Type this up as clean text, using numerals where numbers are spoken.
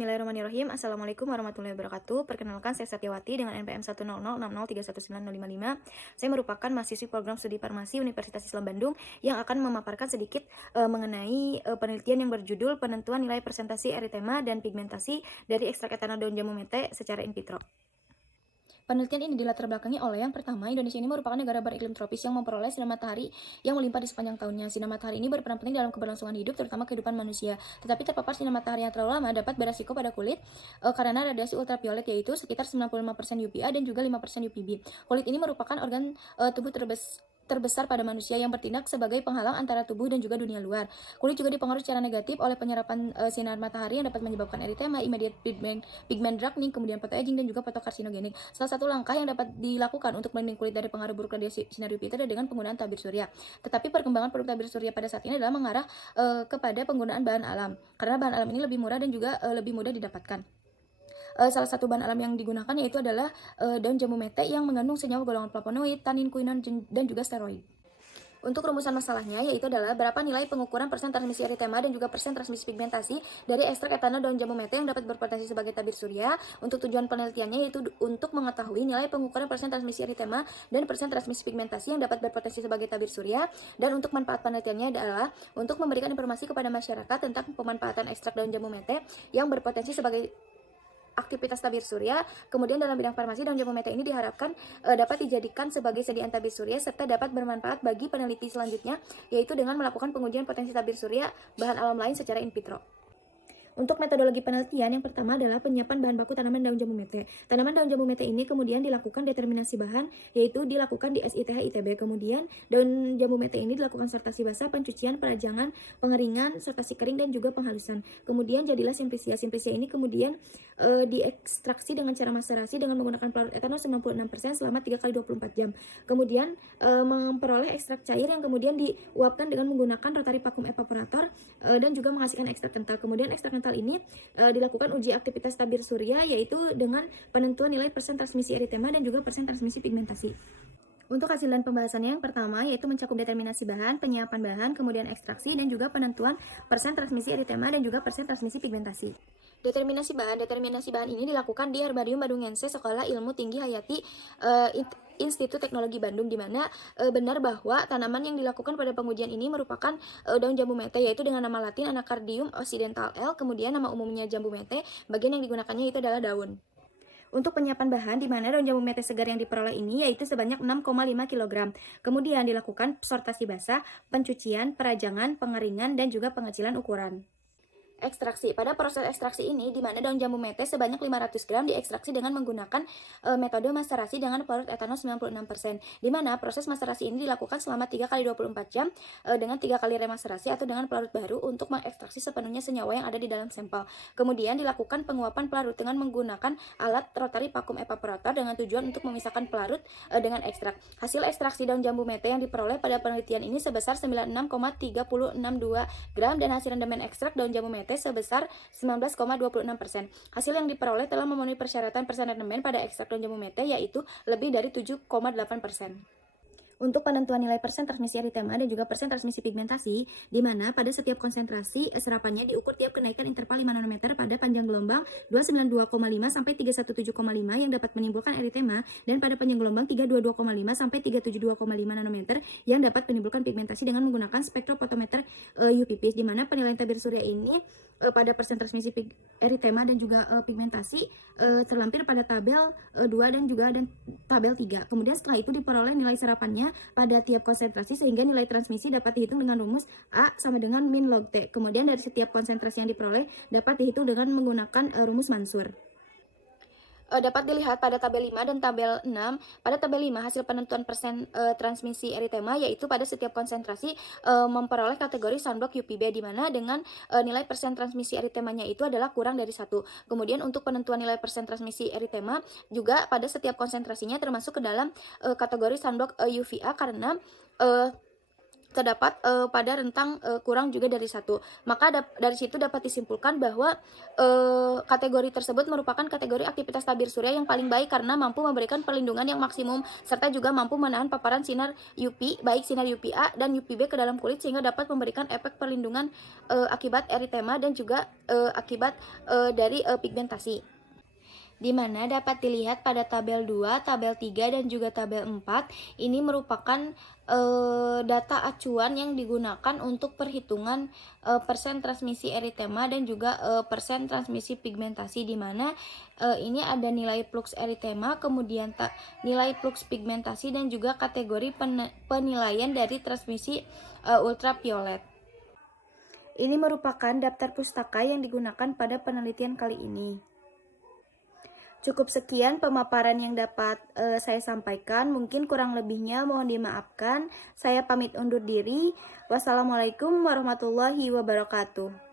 Bismillahirrahmanirrahim. Assalamualaikum warahmatullahi wabarakatuh. Perkenalkan, saya Satyawati dengan NPM 10060319035. Saya merupakan mahasiswi program studi farmasi Universitas Islam Bandung yang akan memaparkan sedikit mengenai penelitian yang berjudul penentuan nilai presentasi eritema dan pigmentasi dari ekstrak etanol daun jambu mete secara in vitro. Penelitian ini dilatar belakangi oleh yang pertama, Indonesia ini merupakan negara beriklim tropis yang memperoleh sinar matahari yang melimpah di sepanjang tahunnya. Sinar matahari ini berperan penting dalam keberlangsungan hidup, terutama kehidupan manusia. Tetapi terpapar sinar matahari yang terlalu lama dapat beresiko pada kulit karena radiasi ultraviolet, yaitu sekitar 95% UVA dan juga 5% UVB. Kulit ini merupakan organ tubuh terbesar pada manusia yang bertindak sebagai penghalang antara tubuh dan juga dunia luar. Kulit juga dipengaruhi secara negatif oleh penyerapan sinar matahari yang dapat menyebabkan eritema, immediate pigment darkening, kemudian photoaging dan juga fotokarsinogenik. Salah satu langkah yang dapat dilakukan untuk melindungi kulit dari pengaruh buruk radiasi sinar UV itu adalah dengan penggunaan tabir surya. Tetapi perkembangan produk tabir surya pada saat ini adalah mengarah kepada penggunaan bahan alam, karena bahan alam ini lebih murah dan juga lebih mudah didapatkan. Salah satu bahan alam yang digunakan yaitu adalah daun jambu mete yang mengandung senyawa golongan flavonoid, tanin, quinone, dan juga steroid. Untuk rumusan masalahnya yaitu adalah berapa nilai pengukuran persen transmisi eritema dan juga persen transmisi pigmentasi dari ekstrak etanol daun jambu mete yang dapat berpotensi sebagai tabir surya. Untuk tujuan penelitiannya yaitu untuk mengetahui nilai pengukuran persen transmisi eritema dan persen transmisi pigmentasi yang dapat berpotensi sebagai tabir surya, dan untuk manfaat penelitiannya adalah untuk memberikan informasi kepada masyarakat tentang pemanfaatan ekstrak daun jambu mete yang berpotensi sebagai aktivitas tabir surya. Kemudian dalam bidang farmasi, daun jambu mete ini diharapkan dapat dijadikan sebagai sediaan tabir surya serta dapat bermanfaat bagi peneliti selanjutnya, yaitu dengan melakukan pengujian potensi tabir surya bahan alam lain secara in vitro. Untuk metodologi penelitian, yang pertama adalah penyiapan bahan baku tanaman daun jambu mete. Tanaman daun jambu mete ini kemudian dilakukan determinasi bahan, yaitu dilakukan di SITH ITB. Kemudian daun jambu mete ini dilakukan sertasi basah, pencucian, perajangan, pengeringan, sertasi kering, dan juga penghalusan. Kemudian jadilah simplisia. Simplisia ini kemudian diekstraksi dengan cara maserasi dengan menggunakan pelarut etanol 96% selama 3 kali 24 jam. Kemudian memperoleh ekstrak cair yang kemudian diuapkan dengan menggunakan rotary vacuum evaporator dan juga menghasilkan ekstrak kental. Kemudian ekstrak kental ini dilakukan uji aktivitas tabir surya, yaitu dengan penentuan nilai persen transmisi eritema dan juga persen transmisi pigmentasi. Untuk hasil dan pembahasannya, yang pertama yaitu mencakup determinasi bahan, penyiapan bahan, kemudian ekstraksi, dan juga penentuan persen transmisi eritema dan juga persen transmisi pigmentasi. Determinasi bahan ini dilakukan di Herbarium Bandungense Sekolah Ilmu Tinggi Hayati Institut Teknologi Bandung, di mana benar bahwa tanaman yang dilakukan pada pengujian ini merupakan daun jambu mete, yaitu dengan nama latin Anacardium occidental L, kemudian nama umumnya jambu mete, bagian yang digunakannya itu adalah daun. Untuk penyiapan bahan, di mana daun jambu mete segar yang diperoleh ini yaitu sebanyak 6,5 kg. Kemudian dilakukan sortasi basah, pencucian, perajangan, pengeringan, dan juga pengecilan ukuran. Ekstraksi. Pada proses ekstraksi ini, di mana daun jambu mete sebanyak 500 gram diekstraksi dengan menggunakan metode maserasi dengan pelarut etanol 96%, di mana proses maserasi ini dilakukan selama 3 kali 24 jam dengan 3 kali remaserasi atau dengan pelarut baru untuk mengekstraksi sepenuhnya senyawa yang ada di dalam sampel. Kemudian dilakukan penguapan pelarut dengan menggunakan alat rotary vacuum evaporator dengan tujuan untuk memisahkan pelarut dengan ekstrak. Hasil ekstraksi daun jambu mete yang diperoleh pada penelitian ini sebesar 96,362 gram dan hasil rendaman ekstrak daun jambu mete sebesar 19,26%. Hasil yang diperoleh telah memenuhi persyaratan persen rendemen pada ekstrak daun jambu mete, yaitu lebih dari 7,8%. Untuk penentuan nilai persen transmisi eritema dan juga persen transmisi pigmentasi, di mana pada setiap konsentrasi serapannya diukur tiap kenaikan interval 5 nanometer pada panjang gelombang 292,5 sampai 317,5 yang dapat menimbulkan eritema, dan pada panjang gelombang 322,5 sampai 372,5 nanometer yang dapat menimbulkan pigmentasi dengan menggunakan spektrofotometer UPP, di mana penilaian tabir surya ini pada persen transmisi eritema dan juga pigmentasi terlampir pada tabel 2 dan juga tabel 3. Kemudian setelah itu diperoleh nilai serapannya pada tiap konsentrasi, sehingga nilai transmisi dapat dihitung dengan rumus A sama dengan min log T. Kemudian dari setiap konsentrasi yang diperoleh dapat dihitung dengan menggunakan rumus Mansur. Dapat dilihat pada tabel 5 dan tabel 6. Pada tabel 5 hasil penentuan persen transmisi eritema yaitu pada setiap konsentrasi memperoleh kategori sunblock UPB, di mana dengan nilai persen transmisi eritemanya itu adalah kurang dari 1. Kemudian untuk penentuan nilai persen transmisi eritema juga pada setiap konsentrasinya termasuk ke dalam kategori sunblock UVA, karena terdapat pada rentang kurang juga dari 1. Maka dari situ dapat disimpulkan bahwa kategori tersebut merupakan kategori aktivitas tabir surya yang paling baik karena mampu memberikan perlindungan yang maksimum serta juga mampu menahan paparan sinar UV baik sinar UVA dan UVB ke dalam kulit sehingga dapat memberikan efek perlindungan akibat eritema dan juga akibat dari pigmentasi, di mana dapat dilihat pada tabel 2, tabel 3, dan juga tabel 4. Ini merupakan data acuan yang digunakan untuk perhitungan persen transmisi eritema dan juga persen transmisi pigmentasi, di mana ini ada nilai flux eritema, kemudian nilai flux pigmentasi, dan juga kategori penilaian dari transmisi ultraviolet. Ini merupakan daftar pustaka yang digunakan pada penelitian kali ini. Cukup sekian pemaparan yang dapat saya sampaikan. Mungkin kurang lebihnya mohon dimaafkan. Saya pamit undur diri. Wassalamualaikum warahmatullahi wabarakatuh.